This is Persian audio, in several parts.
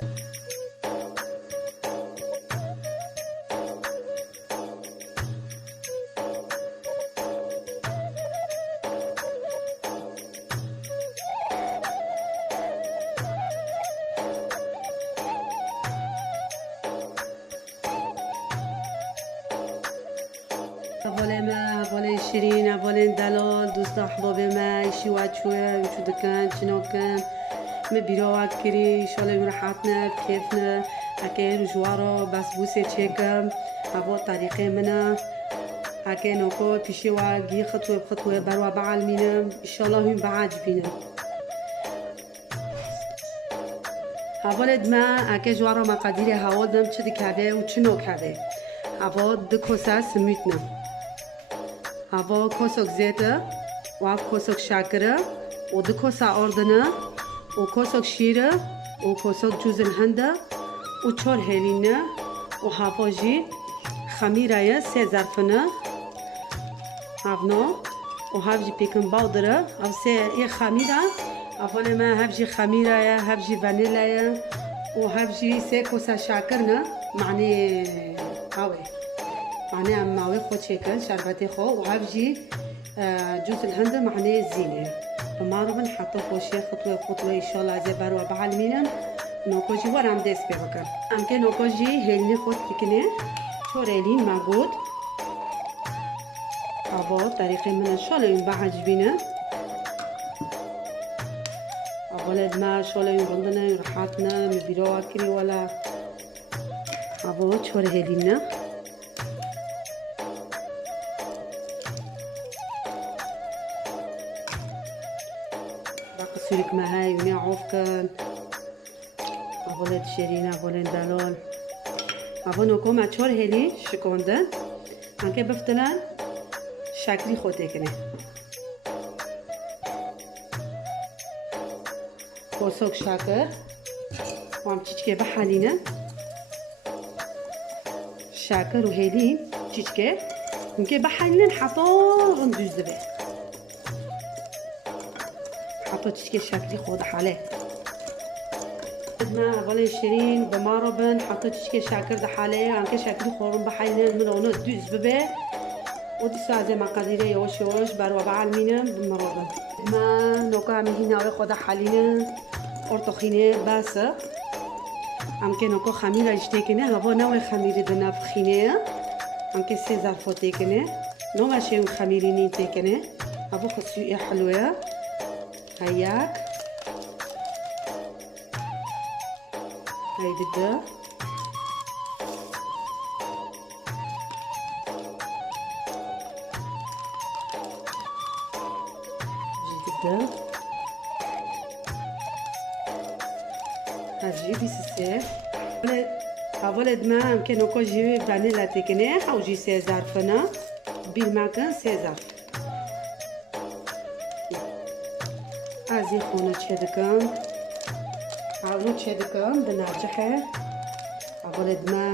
اول ما اول شیرین اول دلال دوست احباب ما ایشی و چوه وچو دکن چنوکن ما بیراوت کری شاله راحتنا بكيفنا هكا رجوارا بس بوسه چکم هوا طریقه منه هكا نوكو پیشی واقعی خطوه بخطوه بروا بعلمینم انشالله هم بعجبینم اول ما هكا جوارا مقادیر هوا دم چه دکاده و چنو کاده هوا دکوسه سمیتنم هوا کوسک زیته و کوسک شکره و دو کوسه اردنه و کوسک شیره و کوسک جوز الهنده و چهار هلینه و هوا جی خمیره سه ظرفنه هفنا و هفجی پیکن باودره او سه ای خمیره اول ما هفجی خمیره هفجی ونیله و هفجی سه کوسه شکرنه معنی هاوی معنی ماوی خود شکل شربتی خو و هفجی جوز الهنده معنی زینه بمارو بنحطه خوشي خطوة خطوة إن شاء الله زي بروا بعلمينا نوكوجي ورام ديس بيبكر أمكن نوكوجي هيلني خود تكني شوريلين موجود أبو طريقي من إن شاء الله ينبع عجبينا أولاد ما إن شاء الله ينبضنا يرحاتنا مبيروا كري ولا أبو شور هيلينا سوريك ما هاي ونيا عوفكن أولاد شيرين أولاد دلال أبونو مع چهار هلی شکوندن انکه بفتنن شکلی خوده کنه کوسک شکر و هم چیچکه بحالینه شکر و هلی چیچکه انکه بحالینن حطا غندوز دبه حطو چیچکه شکلی خود حاله ما أول شيرين بماربن حطيت شكل شاكر دحالي عن كشكل خورم بحيلين من ونو دوز ببه ودي ساعة مقادير يوش يوش بروا بعلمينا بماربن ما نوكا عم هنا ويخد حالينا أرتخينه بس عم كنوكا خميرة يشتكنه هوا نوع خميرة دنا بخينه عم كسيزر فوتكنه نوع شيء خميريني تكنه هوا خصوصي حلوة هياك هاي بدها جديدة هجيبي سيسير ولد ما يمكن نكون جيبي فانيلا تكني أو جي سيزار فنا بالمعكن سيزار أزي خونة شدكم عاونو تشدكم بنرجحه أولد ما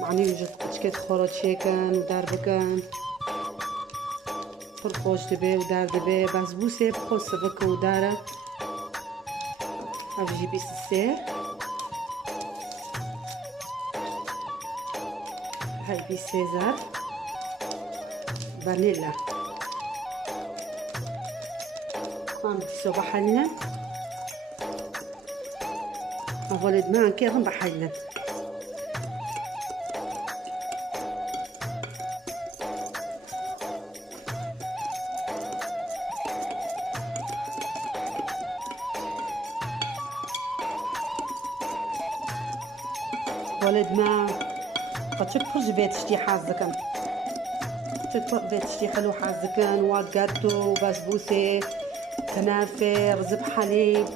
معني وجد كتكت خورت شيكن ودربكن پر خوش دبه ودار دبه بس بوسه بخوص بك وداره أفجي بيس السير هاي بيس سيزر فانيلا قام تسوى حالنا أولد ما كيغن بحيلن ولد ما قد تكبر بيت شتي حازكن تكبر بيت شتي خلو حازكن وقرتو وبسبوسة كنافة رز بحليب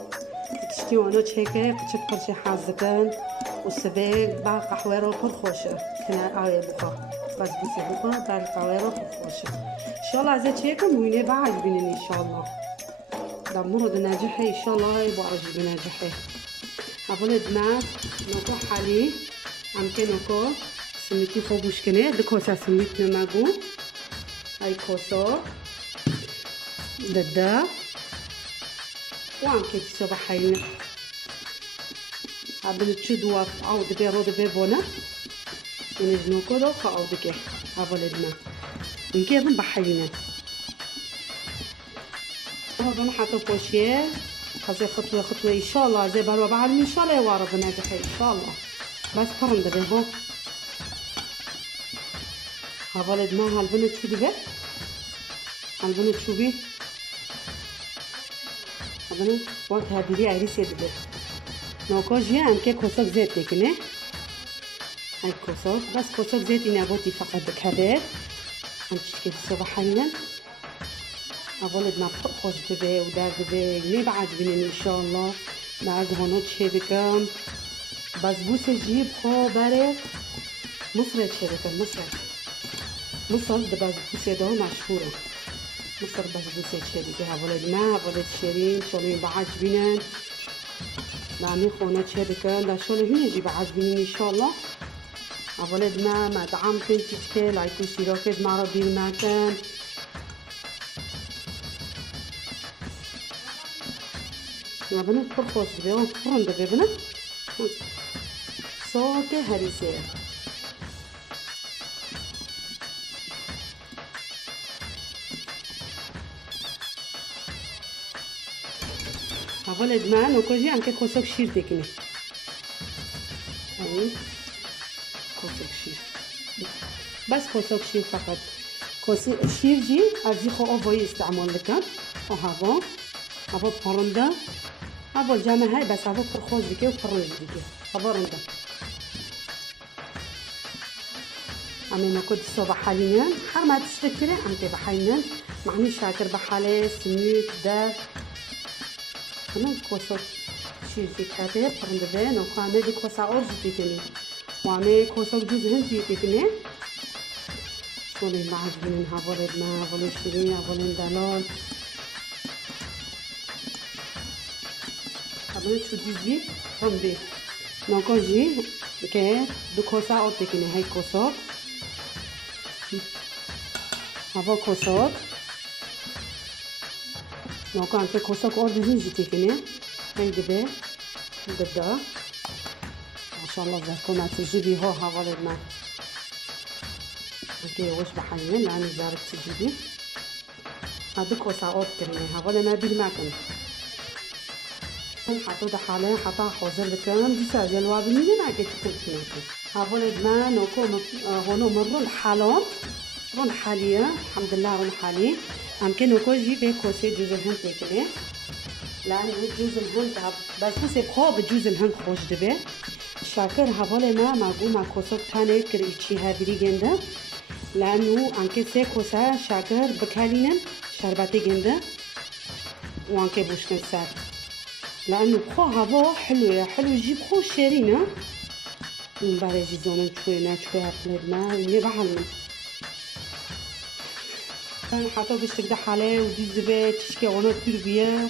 تشتي وانا هيك تشكر شي حازكن والسباق باقي حويرو برخوشة كنا آية بقى بسبوسة بقى باقي حويرو برخوشة إن شاء الله زي هيك وين بعد بينني إن شاء الله دمرو ناجحة إن شاء الله يبغى عجب ناجحة أقول دماغ نوكو حالي عم كنوكو سميتي فوقوش كنه دكوسا سميتنا ماغو هاي كوسو ددا وعم كيتي صباح حينا هبل تشدوا عود بيرود بيبونا ونجنو كده فعود كه هبلدنا نكيفن بحينا هذا نحطه بوشيه هذا خطوة خطوة إن شاء الله زي بروا بعد إن شاء الله يوارد بناجح إن شاء الله بس فرن ده بيبو هبلدنا هالبنت شو دبي هالبنت شو بي هبنا وقت هبيدي عريسة دبي نوكوجي أنك كوسك زيت لكنه هاي كوسك بس كوسك زيت إني أبوتي فقط بكبير أنتش كيف الصبح حينا أولد ما خوش دبي ودار دبي نبعد بينن إن شاء الله بعد هونو تشي بكم بسبوس جيب خو بارك مصر تشي بكم مصر ده بسبوس ده مشهورة مصر بسبوس تشي بكم أولد ما أولد شيرين شلون بعد بينن نعمل خونة تشي بكم ده شلون هني جيب بعد بينن إن شاء الله أولد ما مطعم كنت تشتري لايكو شيراكت مع ربي المكان ما بنت فرخوش دبي فرن دبي بنت صوتي هريسة أولد ما نوكوجي أنك كوسك شير تكني أي كوسك شير بس كوسك شير فقط كوسك شير جي أرجي خو أبوي استعمال لكن وهذا أبو فرندا أبو الجامعة هاي بس أبو فرخوش بكي وفرنج بكي أبو رندا أمي ما كنت الصبح حاليا حر ما تشتكري أنت بحاليا معني شاكر بحالي سميت دار أنا كوسك شير في كاتي فرندا بين وخامي دي كوسا أورج بكني وعمي كوسك جوز هنجي بكني شوني معجبين هابولد ما هابولد شيرين هابولد دلال هابولد شو ديزي رمبي نوكو جي كي دو كوسا أورج بكني هاي كوسك هابو كوسك نوكو أنت كوسك أورج هنجي بكني هاي دبي دبدا ما شاء الله زاركم ما تجيبي هو هابولد ما اوكي وش بحاليا لاني زارت تجيبي هذا كوسا اوت كريمه هذا ما بيل معكم حطوا ده حاليا حطها خوزر بكم دي ساجه الوابل اللي ما قلت لكم هذا ما نوكو هونو مروا الحالون رون حاليا الحمد لله رون حالي يمكن نوكو جيبي كوسي جوز الهند تاكلي لانه جوز الهند بس بس بخو بجوز الهند خوش دبي شاكر هذا ما معقول مع كوسك ثاني كريتشي هابري جنده لأنه أنك سيكوسا شاكر بكالينا شرباتي جنده وأنك بوشكن سار لأنه بخو هذا حلو حلو جيب خو شيرينا من بعد جيزونا شوينا شوية فلدنا ونبعلنا كان حاطو باش تقدح عليه ودي الزبات تشكي غنو تربية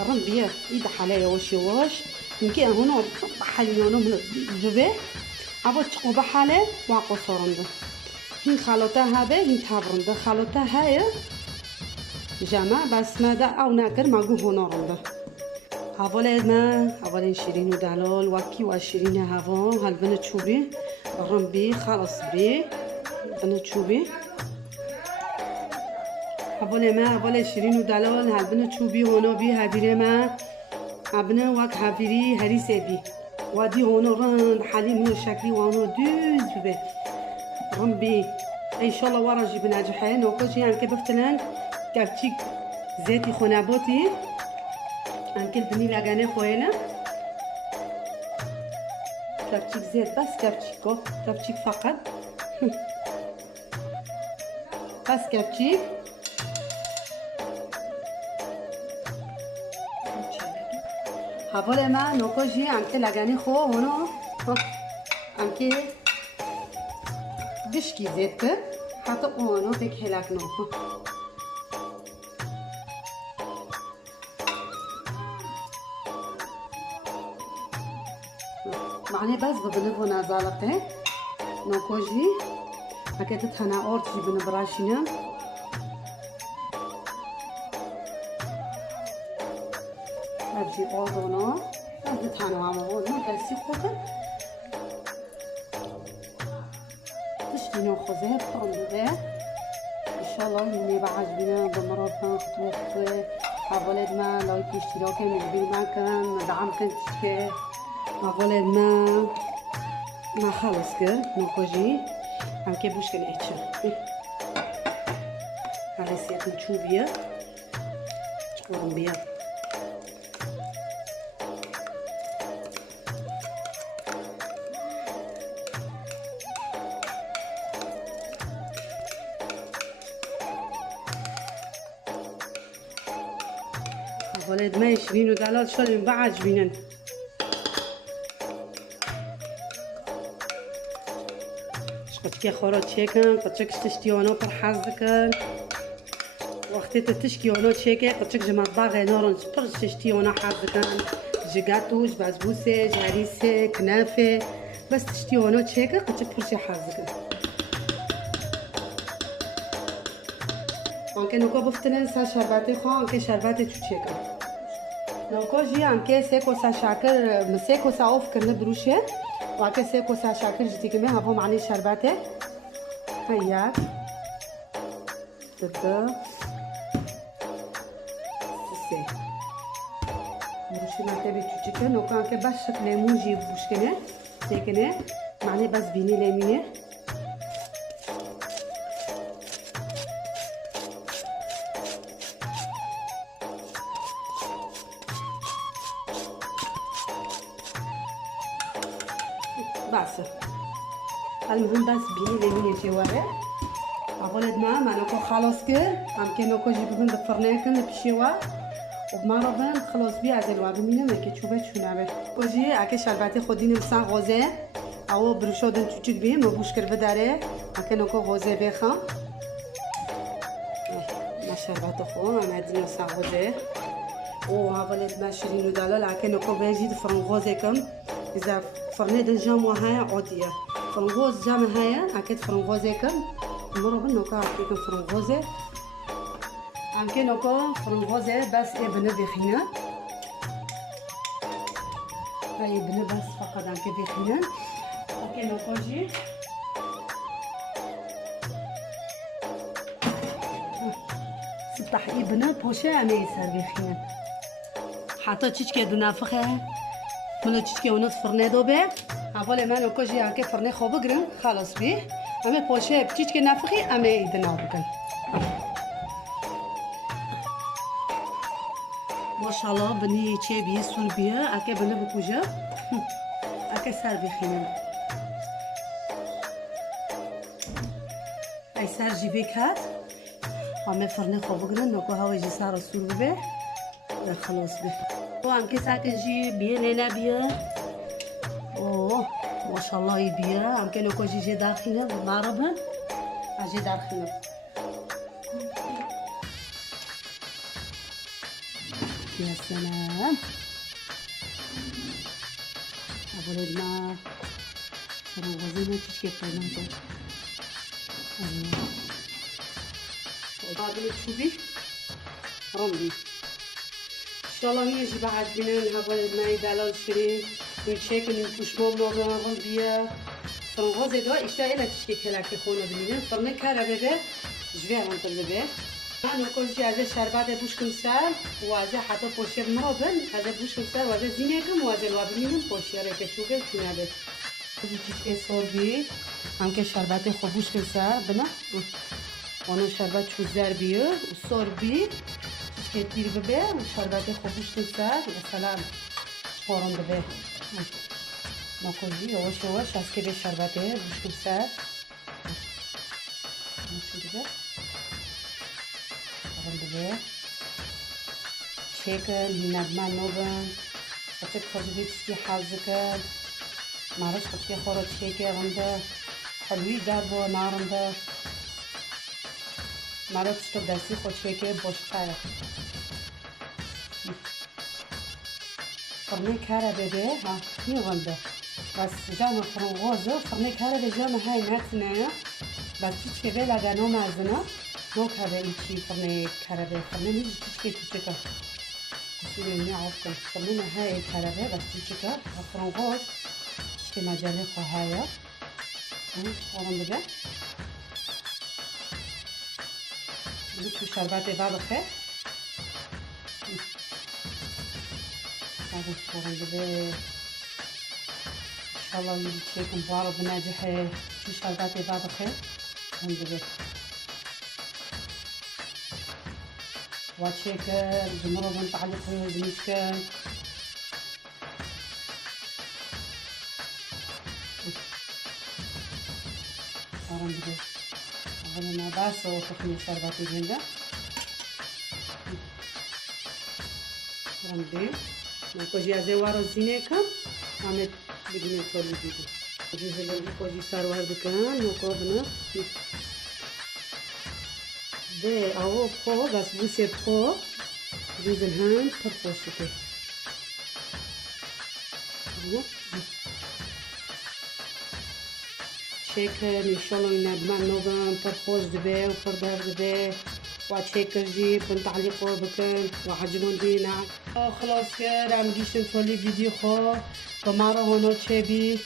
رم بيه يدح عليه واش يواش يمكن هنا بحالي هنا من الزبات عبو تشقو بحالي واقو صورنده هين خالوتها هذا هين تابرنده خالوتها هاي جمع بس ما دا أو ناكر ما جو هنا رنده هاولد ما هاولد شيرين ودلال وكي وشيرين هوا هالبنت شوبي رم بي خلاص بي بنت شوبي هاولد ما هاولد شيرين ودلال هالبنت شوبي هنا بي هابيري ما ابنا وك هابيري هريسه بي وادي هنا رند حالي من شكلي وانا دوز بي رمبي ان شاء الله ورا جيب ناجحين وكل شيء انك بفتلان كابتشيك زيتي خنابوتي انك البني لاغاني خويله كابتشيك زيت بس كابتشيكو كابتشيك فقط بس كابتشيك هاولي ما نوكوجي انك لاغاني خو هنا انك بشكي زيت حتى قوانو بك هلاك نوخ معني بس ببنبو نازالته نوكوجي هكذا هنا أورتي بنبراشينا أبجي أوردونا بتانو عم هو ما كاسي خوكا تشتينو خوزه فرن بده ان شاء الله اني بعجبنا بمراتنا خطوه اولاد ما لايك اشتراك من معكم دعم كنت تشكي اولاد ما خلص كده نوكوجي هم که بوش کنه ایچه حالا سیاتن چو بیا چکارم بیا ولد ما يشبينو دلال شالين بعج بينن قطعه خورا چکن قطعه تشتی آنها پر حز کن وقتی تشکی آنها چکه قطعه جماعت باغ نارن پر تشتی آنها حز کن جگاتوش بازبوسه جاریسه کنافه بس تشتی آنها چکه قطعه پرش حز کن آنکه نکو بفتنن سر شربتی خواه آنکه شربتی چو چکن نکو جی آنکه سیکو سا شاکر سیکو سا اوف کرنه بروشه وعكا سيكو سا شاكر جدي كمان هبو معني شرباتي هيا تبدا سي مروشي معك بيتو جيكن وكان كي باش شكل ليمون جيب بوشكنه سيكنه معني بس بيني ليمونه بس المهم بس بيني لمين جواره اولاد ما نكو خلاص كه هم كي نكو جيبون دفرناكن بشيوا وبمرضن خلاص بي از الوا بمينه مكي چوبه چونابه وجي اكي شربتي خودين مسان غوزه او بروشودن چوچك بي مبوش كر بداره اكي نكو غوزه بخا ما شربت خو ما مدين مسان غوزه او اولاد ما شيرين دلال اكي نكو بيجي دفرن غوزه كم إذا فرني دجاج وهاي عادية فرنغوز جام هاي أكيد فرنغوزة كم مرة بنوكا أكيد فرنغوزة أمكن نوكا فرنغوزة بس ابن بخينا هاي ابن بس فقط أمكن بخينا أكيد نوكا جي سبتح ابن بوشة أمي يسار بخينا حتى تشيك دنا فخه من چیزی اونات فرنه دو به اول من اوکاجی اگه فرنه خواب بگیرم خلاص بی اما پاشه چیزی نفخی اما ایدنا بکن ماشاءالله بنی چه بی سول بیه اگه بنی بکوجه اگه سر بخینم ای سر جیبه کرد اما فرنه خواب بگیرم نکو هوا جی سر سول به خلاص بی و هم که ساکنجی بیه نه بیه اوه ماشاءالله بیه هم که نکو جی داخله معربه اجی داخله یا سلام اولاد ما فرنگوزی ما چیز که پیدا کرد بعدين تشوفي رملي ان شاء الله يجي بعد بنان هبل معي دلال شيرين ونشيكن نفوش مبلغ غلبية فرنغوزي دوا اشتاقي لا تشكي كلاكي خونا بنين فرنك كارا بيبي جوية منطر بيبي أنا كل شيء هذا شربات بوشكم سال وهذا حتى بوشير مرابن هذا بوشكم سال وهذا زينيكم وهذا الوابنين بوشير كشوكل تنابه هذا صوربي هم که شربت خوبوش بسر بنا اونو شربت چو زربیه و صوربی که تیر ببه و شربت خوبوش بسر مثلا خورم ببه نکوزی یواش یواش از که به شربت بوش بسر نشو ببه خورم ببه چکن ندمان نوبن بچه کازوی تسکی حوزه کن معرفش خطی خورا چیکه غنده حلوی در با نارنده معرفش تو دستی خود چیکه باشتره فرنه کاره بده ها می غنده بس جام فرنغازه فرنه کاره به جام های نتنه بس چیچ که ویل اگر نام ازنه نو کاره ایچی فرنه کاره به فرنه نیجی چیچ که چیچه سوری عفکن سمون های کرده بس چیکار افران غاز که مجاله خواهیا آرام بده تو شربت بعد خیر آرام بده ان شاء الله يجيكم بارو بناجح في شربات بعد خير الحمد لله واتشيك بمرض متعلق بمشكل آرام بده أول ما بس وقفني شربات الجنة آرام بده نكوجي أزوار الزينة كم عملت بگیریم تولی دیدیم جوزه لنگی خوشی سروار بکنن نکابنه ده آو خو بس بوسه خو جوزه هم پر خوشته شکر انشالله این ندمن نوبم پر خوش دبه و پر در دبه و شکر جی بن تعلیق بکن و حجمون دینا خلاص کرد هم گیشتن تولی ویدیو خو بمارا هونو چه بی